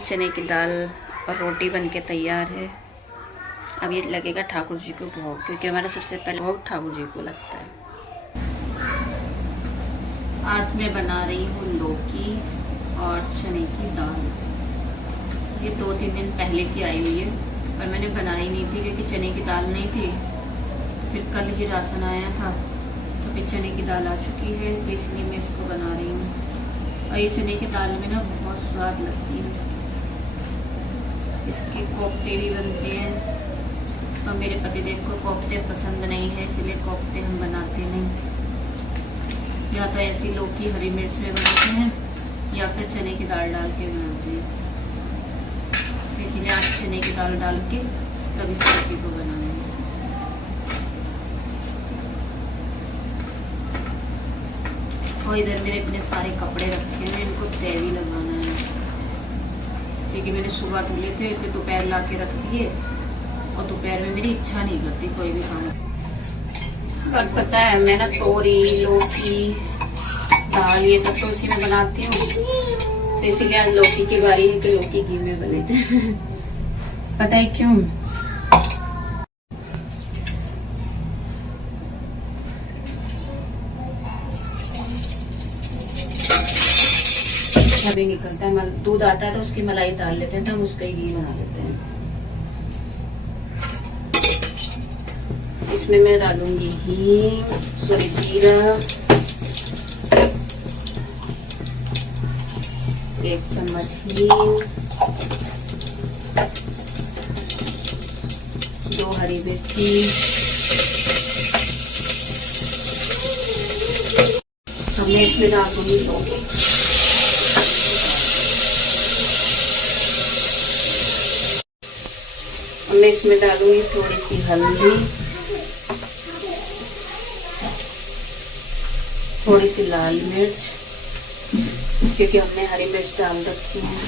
चने की दाल और रोटी बनके तैयार है। अब ये लगेगा ठाकुर जी को भोग, क्योंकि हमारा सबसे पहले भोग ठाकुर जी को लगता है। आज मैं बना रही हूँ लौकी और चने की दाल। ये 2-3 दिन पहले की आई हुई है, पर मैंने बनाई नहीं थी क्योंकि चने की दाल नहीं थी। फिर कल ही राशन आया था तो फिर चने की दाल आ चुकी है, तो इसलिए मैं इसको बना रही हूँ। और ये चने की दाल में ना बहुत स्वाद लगती है। इसके कोफ्ते भी बनते हैं, और मेरे पतिदेव को कोफ्ते पसंद नहीं है, इसलिए कोफ्ते हम बनाते नहीं। या तो ऐसी लौकी हरी मिर्च में बनाते हैं या फिर चने की दाल डाल के बनाते हैं। इसीलिए आज चने की दाल डाल के तब इस लौकी को बनाएंगे। और इधर मेरे इतने सारे कपड़े रखे हैं, इनको तय भी लगाना है, क्योंकि मैंने सुबह धुले थे, फिर दोपहर ला के रख दिए, और दोपहर में मेरी इच्छा नहीं करती कोई भी काम। और पता है मैं ना तोरी लौकी दाल ये सब तो इसी में बनाती हूँ, तो इसीलिए आज लौकी की बारी है कि लौकी घी में बने। पता है क्यों? भी निकलता है, दूध आता है तो उसकी मलाई डाल लेते हैं, तो हम उसका ही घी बना लेते हैं। इसमें मैं डालूंगी हींग, सॉरी जीरा, 1 चम्मच हींग, 2 हरी मिर्ची, अब मैं इसमें डाल दूंगी लौकी। मैं इसमें डालूंगी थोड़ी सी हल्दी, थोड़ी सी लाल मिर्च, क्योंकि हमने हरी मिर्च डाल रखी है,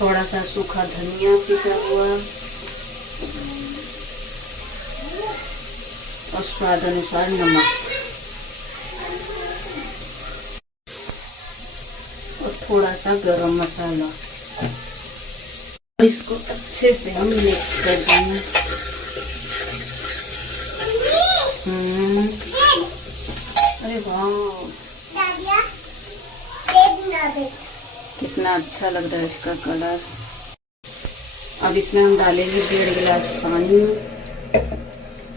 थोड़ा सा सूखा धनिया पिसा हुआ, और स्वाद अनुसार नमक, और थोड़ा सा गरम मसाला। इसको अच्छे से हम मिक्स कर देंगे। अरे वाह, कितना अच्छा लग रहा है इसका कलर। अब इसमें हम डालेंगे 1.5 गिलास पानी,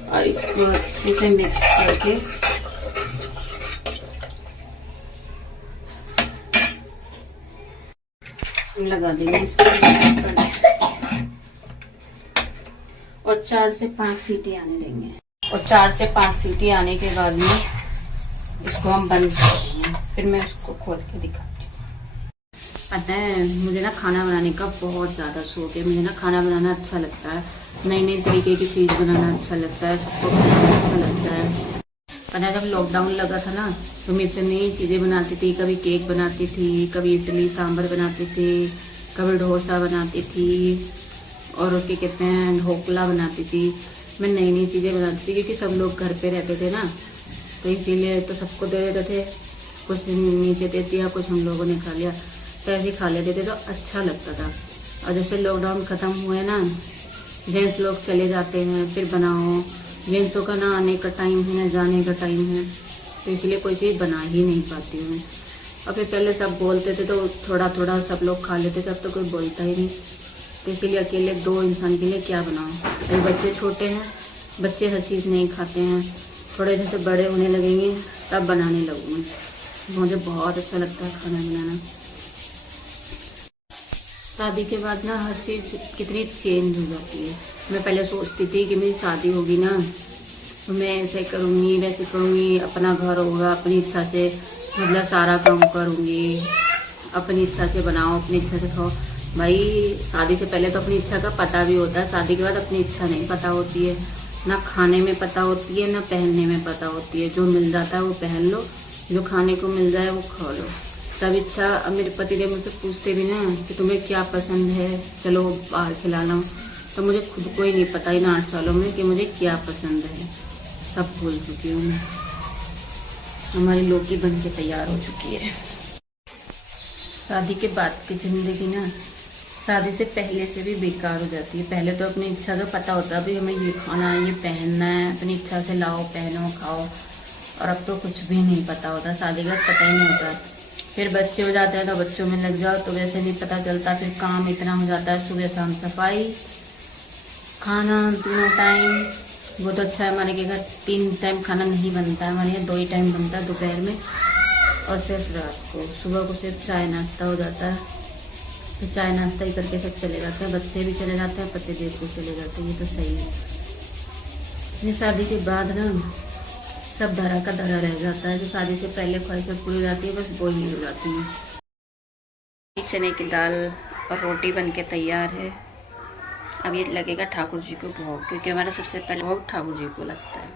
और इसको अच्छे से मिक्स करके लगा देंगे इसको, और 4 से 5 सीटी आने देंगे। और 4 से 5 सीटी आने के बाद में इसको हम बंद कर देंगे, फिर मैं उसको खोल के दिखाती हूँ। पता है मुझे ना खाना बनाने का बहुत ज़्यादा शौक है, मुझे ना खाना बनाना अच्छा लगता है, नई नई तरीके की चीज़ बनाना अच्छा लगता है, सबको खाना अच्छा लगता है। पता है जब लॉकडाउन लगा था ना, तो मैं इतनी चीज़ें बनाती थी, कभी केक बनाती थी, कभी इडली सांभर बनाती थी, कभी डोसा बनाती थी, और क्या कहते हैं ढोकला बनाती थी। मैं नई नई चीज़ें बनाती थी, क्योंकि सब लोग घर पे रहते थे ना, तो इसीलिए तो सबको दे देते थे, कुछ नीचे दे दिया, कुछ हम लोगों ने खा लिया, तो ऐसे खा लेते थे, तो अच्छा लगता था। और जब से लॉकडाउन ख़त्म हुए ना, जेंट्स लोग चले जाते हैं, फिर बनाओ, जेंट्सों का ना आने का टाइम है ना जाने का टाइम है, तो इसलिए कोई चीज़ बना ही नहीं पाती हूँ। और फिर पहले सब बोलते थे तो थोड़ा थोड़ा सब लोग खा लेते थे, अब तो कोई बोलता ही नहीं, तो इसीलिए अकेले 2 इंसान के लिए क्या बनाऊँ। अभी बच्चे छोटे हैं, बच्चे हर चीज़ नहीं खाते हैं, थोड़े जैसे बड़े होने लगेंगे तब बनाने लगूँगी। मुझे बहुत अच्छा लगता है खाना बनाना। शादी के बाद ना हर चीज़ कितनी चेंज हो जाती है। मैं पहले सोचती थी कि मेरी शादी होगी ना तो मैं ऐसे करूँगी वैसे करूँगी, अपना घर होगा, अपनी इच्छा से मतलब सारा काम करूँगी, अपनी इच्छा से बनाओ, अपनी इच्छा से खाओ। भाई शादी से पहले तो अपनी इच्छा का पता भी होता है, शादी के बाद अपनी इच्छा नहीं पता होती है, ना खाने में पता होती है ना पहनने में पता होती है। जो मिल जाता है वो पहन लो, जो खाने को मिल जाए वो खा लो, सब इच्छा। अब मेरे पतिदेव मुझसे पूछते भी ना कि तुम्हें क्या पसंद है, चलो बाहर खिला लाऊं, तो मुझे खुद को ही नहीं पता इन 8 सालों में कि मुझे क्या पसंद है, सब भूल चुकी हूँ मैं। हमारी लौकी बन के तैयार हो चुकी है। शादी के बाद की ज़िंदगी ना शादी से पहले से भी बेकार हो जाती है। पहले तो अपनी इच्छा का पता होता है भाई हमें ये खाना है, ये पहनना है, अपनी इच्छा से लाओ, पहनो, खाओ। और अब तो कुछ भी नहीं पता होता, शादी का पता ही नहीं होता। फिर बच्चे हो जाते हैं तो बच्चों में लग जाओ तो वैसे नहीं पता चलता। फिर काम इतना हो जाता है, सुबह शाम सफाई, खाना तीनों टाइम। बहुत अच्छा है हमारे के घर 3 टाइम खाना नहीं बनता है, हमारे यहाँ 2 ही टाइम बनता है, दोपहर में और सिर्फ रात को। सुबह को सिर्फ चाय नाश्ता हो जाता है, फिर चाय नाश्ता ही करके सब चले जाते हैं, बच्चे भी चले जाते हैं, पति देव को चले जाते हैं। ये तो सही है। ये शादी के बाद ना सब धरा का धरा रह जाता है। जो शादी से पहले ख्वाहिशें पूरी हो जाती है बस वो ही हो जाती है। चने की दाल और रोटी बन के तैयार है। अब ये लगेगा ठाकुर जी को भोग, क्योंकि हमारा सबसे पहले भोग ठाकुर जी को लगता है।